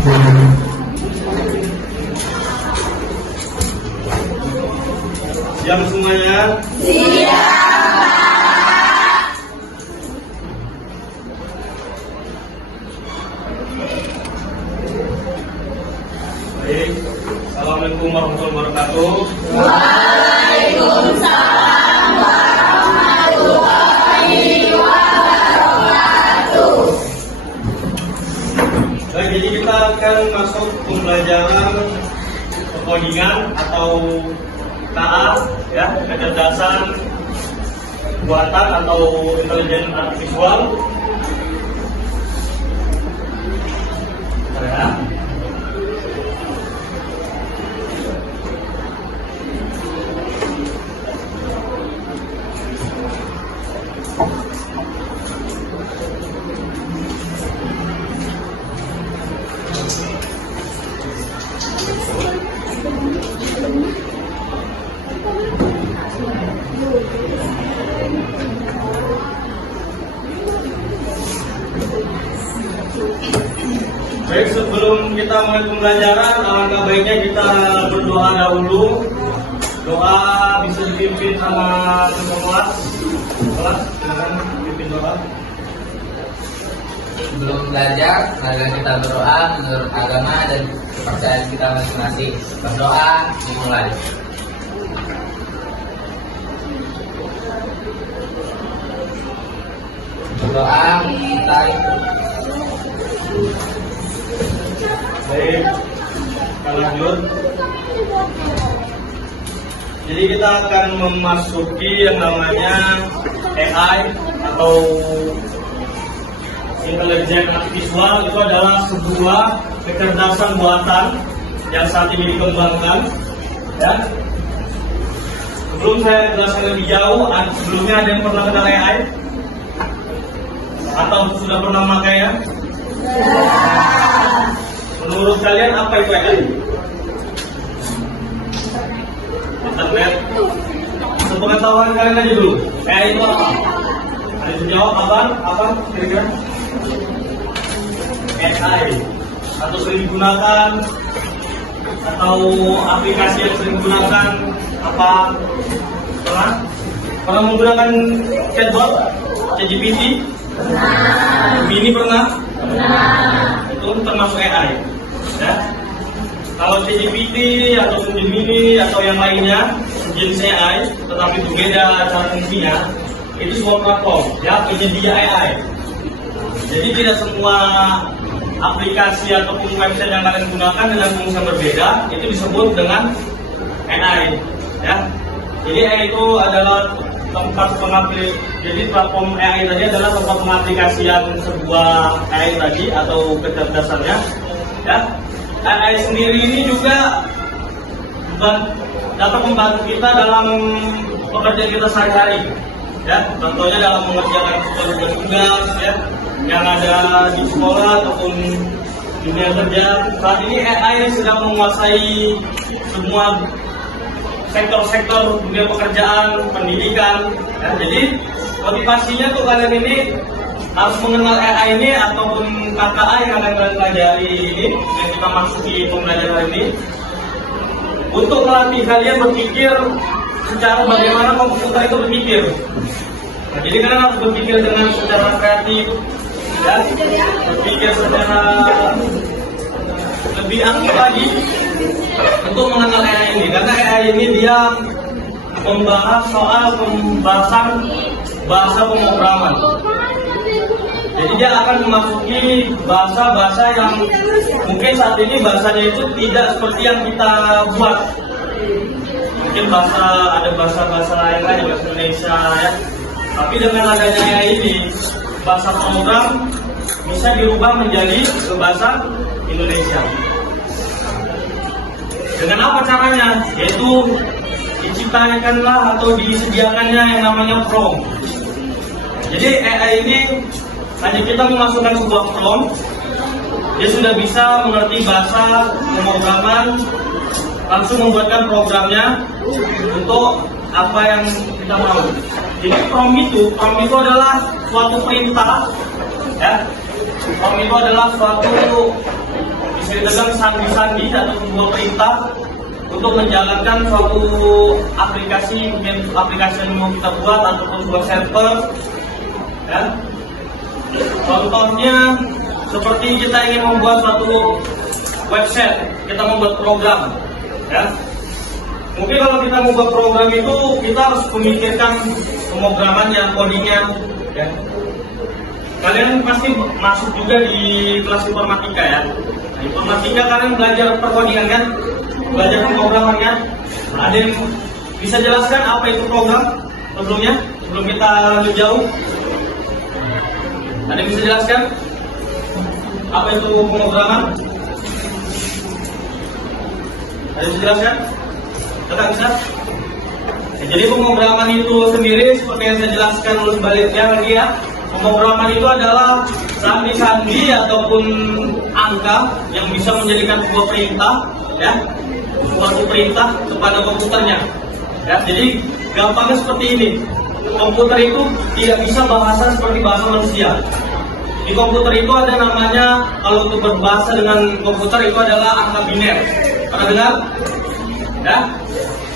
Siap semuanya? Baik, Assalamualaikum warahmatullahi wabarakatuh. Waalaikumsalam warahmatullahi wabarakatuh. Baik, jadi kita akan masuk pembelajaran codingan atau KA, ya, kecerdasan buatan atau intelijen artifisial. Ya. Baik, sebelum kita mulai pembelajaran, alangkah baiknya kita berdoa dahulu. Doa bisa dipimpin sama ketua kelas. Silakan pimpin doa. Sebelum belajar, marilah kita berdoa menurut agama dan kepercayaan kita masing-masing. Berdoa dimulai. Berdoa kita Baik, kita lanjut. Jadi kita akan memasuki yang namanya AI atau intelijen artifisial. Itu adalah sebuah kecerdasan buatan yang saat ini dikembangkan. Ya. Sebelum saya jelaskan lebih jauh, sebelumnya ada yang pernah kenal AI? Atau sudah pernah memakainya? Menurut kalian apa itu AI? Internet. Sepengetahuan kalian aja dulu. AI itu apa? Ada yang jawab apa? Kira-kira? AI atau sering digunakan atau aplikasi yang sering digunakan apa? Pernah menggunakan chatbot, ChatGPT? Ini pernah? Itu termasuk AI, ya. Kalau ChatGPT atau Gemini atau yang lainnya jenis AI, tetapi itu beda cara fungsinya, itu sebuah platform, ya, penyedia AI. Jadi tidak semua aplikasi ataupun website yang kalian gunakan dengan fungsi yang berbeda itu disebut dengan AI, ya. Jadi AI itu adalah tempat jadi platform AI tadi adalah tempat pengaplikasian sebuah AI tadi atau kecerdasannya, ya. AI sendiri ini juga dapat membantu kita dalam pekerjaan kita sehari-hari, ya. Contohnya dalam mengerjakan tugas-tugas, ya, yang ada di sekolah ataupun dunia kerja. Saat ini AI sedang menguasai semua sektor-sektor dunia pekerjaan, pendidikan, ya. Jadi motivasinya tuh kalian ini harus mengenal AI ini ataupun KKA yang akan kalian pelajari ini, yang kita masuki pembelajaran ini, untuk melatih kalian berpikir secara bagaimana komputer itu berpikir. Nah, jadi kalian harus berpikir dengan secara kreatif, ya, berpikir secara lebih aktif lagi untuk mengenal AI ini, karena AI ini dia membahas soal pembahasan bahasa pemrograman. Jadi dia akan memasuki bahasa-bahasa yang mungkin saat ini bahasanya itu tidak seperti yang kita buat. Mungkin ada bahasa-bahasa yang lain, bahasa Indonesia, ya. Tapi dengan adanya AI ini, bahasa program bisa dirubah menjadi bahasa Indonesia. Dengan apa caranya? Yaitu diciptakanlah atau disediakannya yang namanya prompt. Jadi AI ini hanya kita memasukkan sebuah prompt, dia sudah bisa mengerti bahasa pemrograman, langsung membuatkan programnya untuk apa yang kita mau. Jadi prompt itu adalah suatu perintah, ya. Prompt itu adalah suatu, bisa bisa dikatakan sandi-sandi atau sebuah perintah untuk menjalankan suatu aplikasi, mungkin aplikasi yang mau kita buat ataupun sebuah server, ya. Contohnya seperti kita ingin membuat suatu website, kita membuat program, ya. Mungkin kalau kita membuat program itu kita harus memikirkan pemrogramannya, codingnya, ya. Kalian pasti masuk juga di kelas informatika, ya. Nah, informatika kalian belajar perkodingan kan, belajar pemrograman kan. Nah, ada yang bisa jelaskan apa itu program sebelumnya, sebelum kita lanjut jauh? Ada yang bisa jelaskan apa itu pemrograman? Ada yang bisa jelaskan? Tidak bisa? Ya, jadi pemrograman itu sendiri seperti yang saya jelaskan lulus baliknya lagi ya. Pemrograman itu adalah sandi-sandi ataupun angka yang bisa menjadikan sebuah perintah, ya, suatu perintah kepada komputernya. Ya, jadi gampangnya seperti ini. Komputer itu tidak bisa bahasa seperti bahasa manusia. Di komputer itu ada namanya, kalau untuk berbahasa dengan komputer itu adalah angka biner. Pernah dengar? Ya,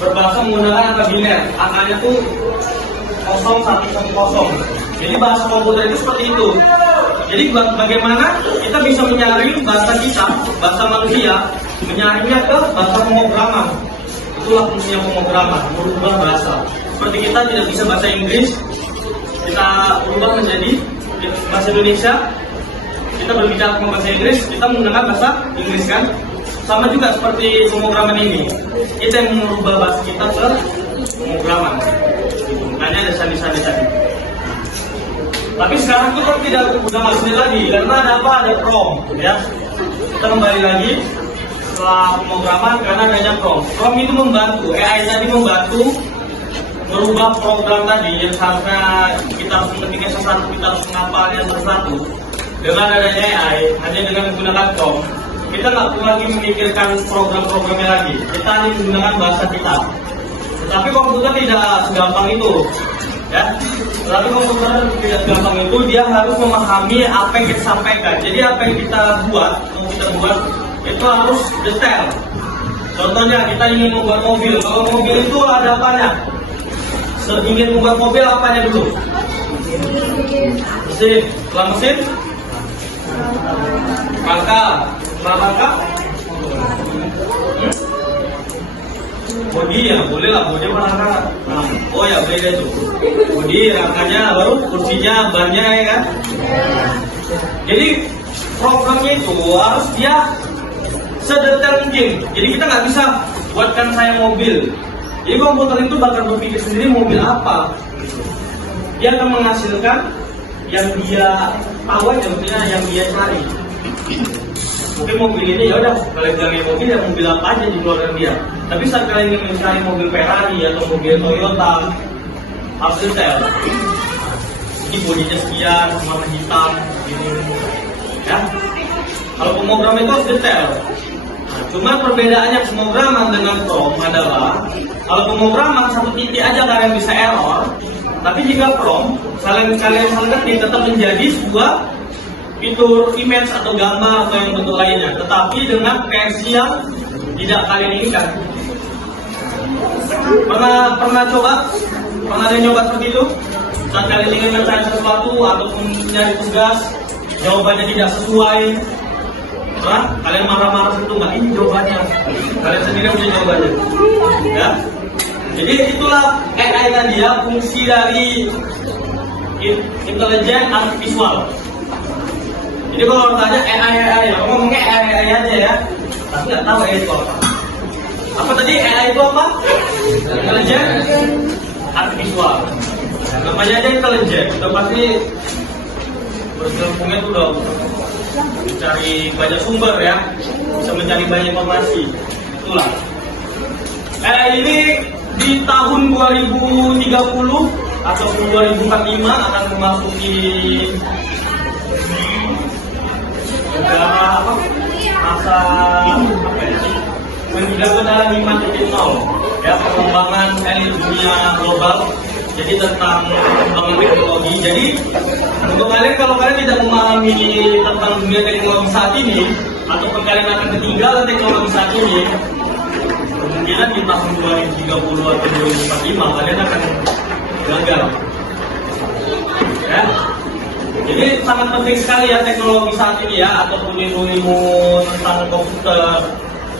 berbahasa menggunakan angka biner. Angkanya tuh 0110. Jadi bahasa komputer itu seperti itu. Jadi bagaimana kita bisa menyaring bahasa kita, bahasa manusia, menyaringnya ke bahasa pemrograman. Itulah fungsinya pemrograman, merubah bahasa. Seperti kita tidak bisa bahasa Inggris, kita ubah menjadi bahasa Indonesia. Kita berbicara dengan bahasa Inggris, kita menggunakan bahasa Inggris kan. Sama juga seperti pemrograman ini. Kita yang merubah bahasa kita ke pemrograman. Makanya ada sandi-sandi tadi. Tapi sekarang kita tidak udah masuk lagi karena ada apa? Ada prompt, ya. Kita kembali lagi setelah pemrograman karena adanya prompt. Prompt itu membantu, AI tadi membantu merubah program tadi yang seharusnya kita harus mengetikkan sesuatu, kita harus menghafalnya sesuatu. Dengan adanya AI, hanya dengan menggunakan prompt, kita nggak perlu lagi memikirkan program-programnya lagi. Kita hanya menggunakan bahasa kita. Tetapi komputer tidak segampang itu. Ya, lalu komputer tidak gampang itu, dia harus memahami apa yang kita sampaikan. Jadi apa yang kita buat, itu harus detail. Contohnya kita ingin membuat mobil. Kalau mobil itu ada apanya? Ingin membuat mobil apanya dulu? Mesin. Setelah mesin, rangka. Bodi ya, boleh lah, bodi apa rangka? Nah, oh ya beda itu. Bodi, rangkanya, baru kursinya, bannya ya kan? Jadi programnya itu harus dia sedetail mungkin. Jadi kita nggak bisa buatkan saya mobil. Jadi komputer itu bakal berpikir sendiri mobil apa. Dia akan menghasilkan yang dia tahu aja, maksudnya yang dia cari. Mungkin mobil ini ya udah, kalian cari mobil ya mobil apa aja dikeluarkan dia. Tapi saat kalian ingin mencari mobil Ferrari atau mobil Toyota, harus detail. Ini bodinya sekian, warna hitam, ini, ya. Kalau pemrograman itu harus detail. Nah, cuma perbedaannya pemrograman dengan prompt adalah kalau pemrograman satu titik aja kalian bisa error, tapi jika prompt kalian ngerti tetap menjadi sebuah fitur image atau gambar atau yang bentuk lainnya, tetapi dengan versi yang tidak kalian inginkan. Pernah coba? Pernah ada yang nyoba seperti itu? Saat kalian ingin mencari sesuatu ataupun mencari tugas, jawabannya tidak sesuai, kalian marah-marah itu nggak, ini jawabannya, kalian sendiri punya jawabannya, ya. Jadi itulah AI tadi ya, fungsi dari intelijen artificial. Jadi kalau tanya AI, ngomongnya AI aja ya, tapi nggak tahu AI itu apa. Apa tadi AI itu apa? Intelijen artificial. Namanya aja intelijen, udah pasti bergabungnya tuh udah mencari banyak sumber ya, bisa mencari banyak informasi. Itulah. AI ini di tahun 2030 atau 2045 akan memasuki negara masa negara 5.0 ya, perkembangan elit dunia global. Jadi tentang perkembangan teknologi. Jadi untuk kalian, kalau kalian tidak memahami tentang dunia teknologi saat ini, ataupun kalian akan ketinggalan teknologi saat ini, kemungkinan di tahun 2030 atau 2045 kalian akan gagal. Ya. Jadi sangat penting sekali ya teknologi saat ini ya, ataupun ilmu-ilmu tentang komputer.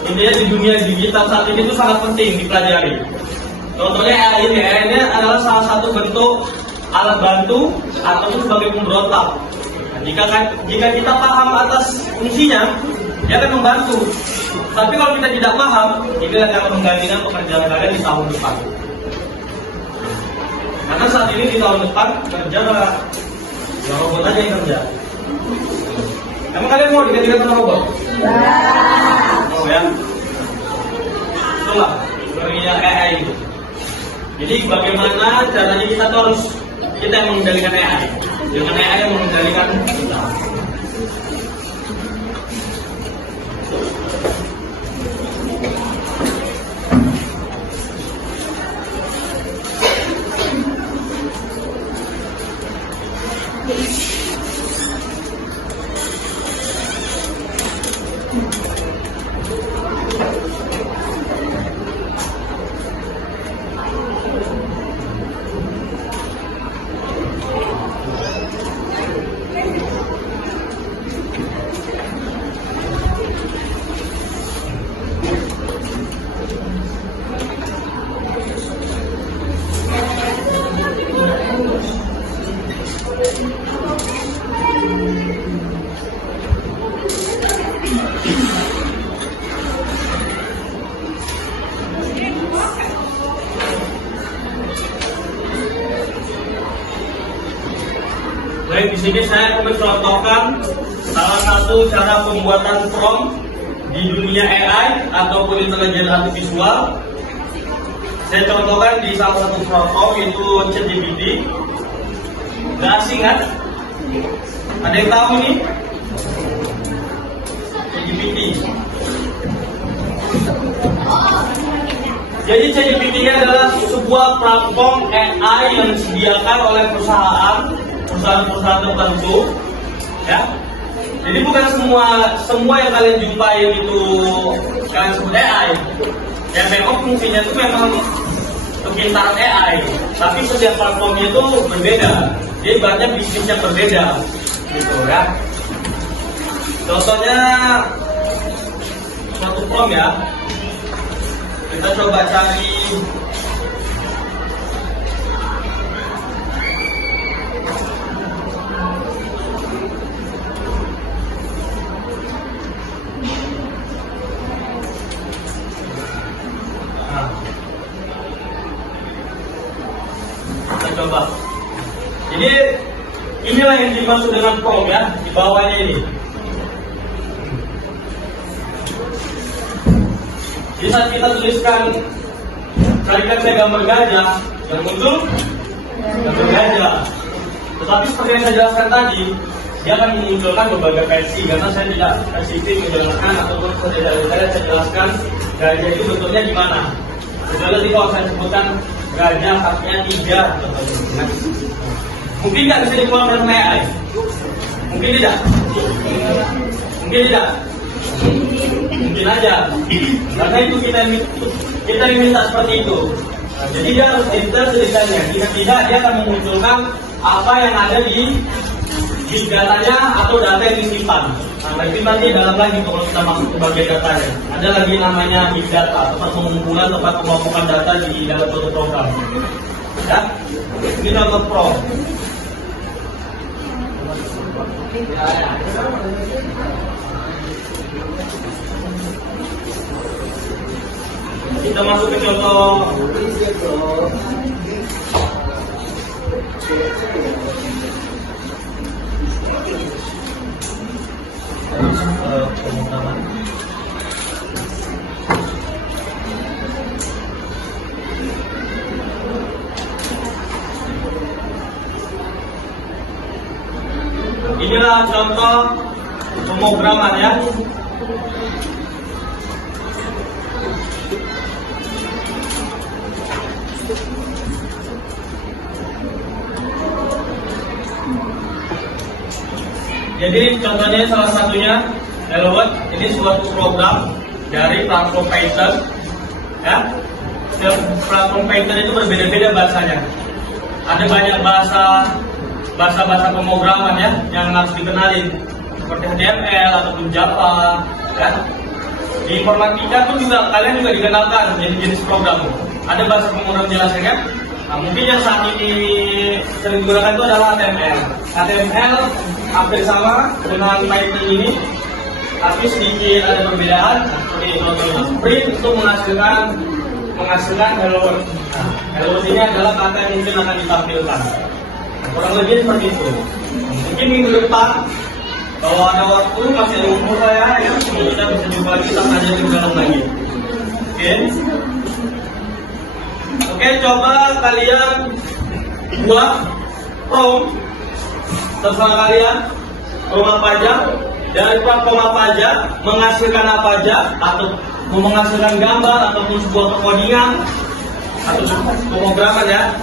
Intinya di dunia digital saat ini itu sangat penting dipelajari. Contohnya AI ini adalah salah satu bentuk alat bantu ataupun sebagai pemberontak. Jika kita paham atas fungsinya, dia akan membantu. Tapi kalau kita tidak paham, ini akan menggantikan pekerjaan kalian di tahun depan. Karena saat ini di tahun depan kerja ya robot aja yang kerja. Emang kalian mau digantikan sama robot? Oh ya. Itulah dunia AI itu. Jadi bagaimana caranya kita yang mengendalikan AI, dengan AI yang mengendalikan kita. Baik, di sini saya akan mencontohkan salah satu cara pembuatan prompt di dunia AI ataupun intelijen artifisial. Saya contohkan di salah satu prompt yaitu ChatGPT. Nggak asing kan? Ada yang tahu nih? ChatGPT. Jadi ChatGPT ini adalah sebuah platform AI yang disediakan oleh perusahaan-perusahaan tertentu, ya. Jadi bukan semua yang kalian jumpai itu kalian sebut AI. Ya memang fungsinya itu memang kepintaran AI, tapi setiap platformnya itu berbeda. Dia ibaratnya bisnis yang berbeda, gitu ya. Contohnya suatu prompt ya. Kita coba cari coba. Jadi inilah yang dimaksud dengan prompt ya, di bawahnya ini. Jadi saat kita tuliskan, carikan saya gambar gajah, yang muncul gambar gajah. Tetapi seperti yang saya jelaskan tadi, dia akan memunculkan berbagai versi, karena saya tidak spesifik menjelaskan ataupun saya jelaskan gajah itu bentuknya gimana. Kecuali kalau saya sebutkan gajah kakinya 3, mungkin nggak bisa dikeluarkan oleh AI? Mungkin tidak? Mungkin tidak? Mungkin aja. Karena itu kita minta seperti itu. Nah, jadi dia harus detail ceritanya. Jika tidak, dia akan memunculkan apa yang ada di datanya atau data yang disimpan. Nah, itu nanti dalam lagi kalau kita masuk ke bagian datanya. Ada lagi namanya big data, tempat pengumpulan, tempat pemasukan data di dalam suatu program. Ya, ini contoh pro. Kita masuk ke contoh. Pemutaman. Inilah contoh pemrograman ya. Jadi contohnya salah satunya Hello World ini suatu program dari platform Python. Ya, setiap platform Python itu berbeda-beda bahasanya. Ada banyak bahasa pemrograman ya yang harus dikenalin seperti HTML ataupun Java. Ya. Di informatika pun juga kalian juga dikenalkan jenis program. Ada bahasa pemrograman jelasnya kan? Nah, mungkin yang saat ini sering digunakan itu adalah HTML. HTML hampir sama dengan Python ini, tapi sedikit ada perbedaan. Seperti contohnya print itu menghasilkan hello world. Nah, hello world ini adalah kata yang mungkin akan ditampilkan. Kurang lebih seperti itu. Mungkin minggu depan kalau ada waktu masih ada umur saya ya, kita bisa coba kita aja lebih dalam lagi. Oke, coba kalian buat prompt terserah kalian, prompt apa aja, dari platform apa aja, menghasilkan apa aja, atau mau menghasilkan gambar ataupun sebuah perkodingan atau pemrograman ya.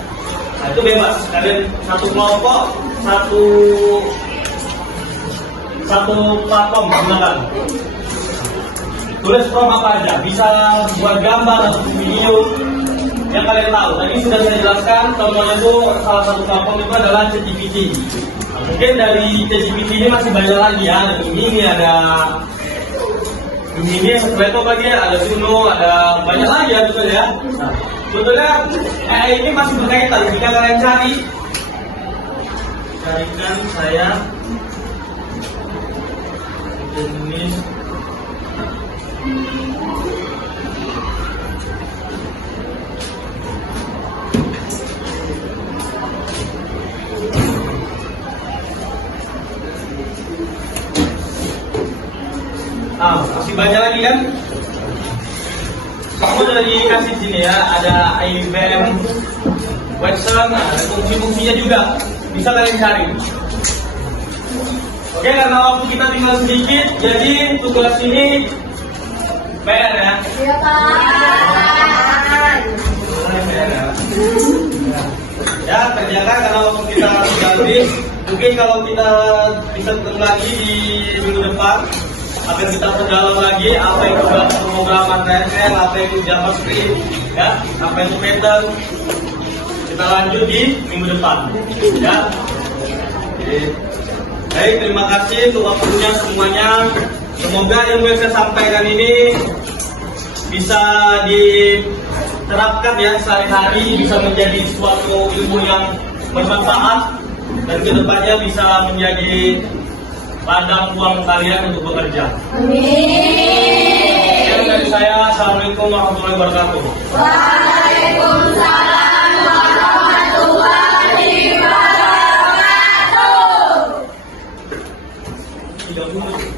Nah, itu bebas. Kalian satu kelompok, satu platform gunakan. Tulis prompt apa aja, bisa buat gambar atau video yang kalian tahu. Tadi sudah saya jelaskan, contohnya itu salah satu platform itu adalah ChatGPT. Nah, mungkin dari ChatGPT ini masih banyak lagi ya. Ada ini setelah itu lagi ada Suno, ada banyak lagi ya betul ya. Nah, sebetulnya ini masih berkaitan. Jika kalian carikan saya jenis masih banyak lagi kan? Kamu udah dikasih sini ya, ada IBM Watson, ada fungsi-fungsinya juga, bisa kalian cari. Oke, karena waktu kita tinggal sedikit, jadi tugas ini PR ya. Iya Pak. Ya, kerjakan karena waktu kita sudah habis. Mungkin kalau kita bisa ketemu lagi di minggu depan, akan kita perdalam lagi apa itu pemrograman HTML, apa itu JavaScript, ya, apa itu Python. Kita lanjut di minggu depan, ya. Baik, terima kasih untuk waktunya semuanya. Semoga ilmu yang saya sampaikan ini bisa diterapkan ya sehari-hari, bisa menjadi suatu ilmu yang bermanfaat dan kedepannya bisa menjadi ladang uang kalian untuk bekerja. Amin. Sekian dari saya. Assalamualaikum warahmatullahi wabarakatuh. Waalaikumsalam warahmatullahi wabarakatuh.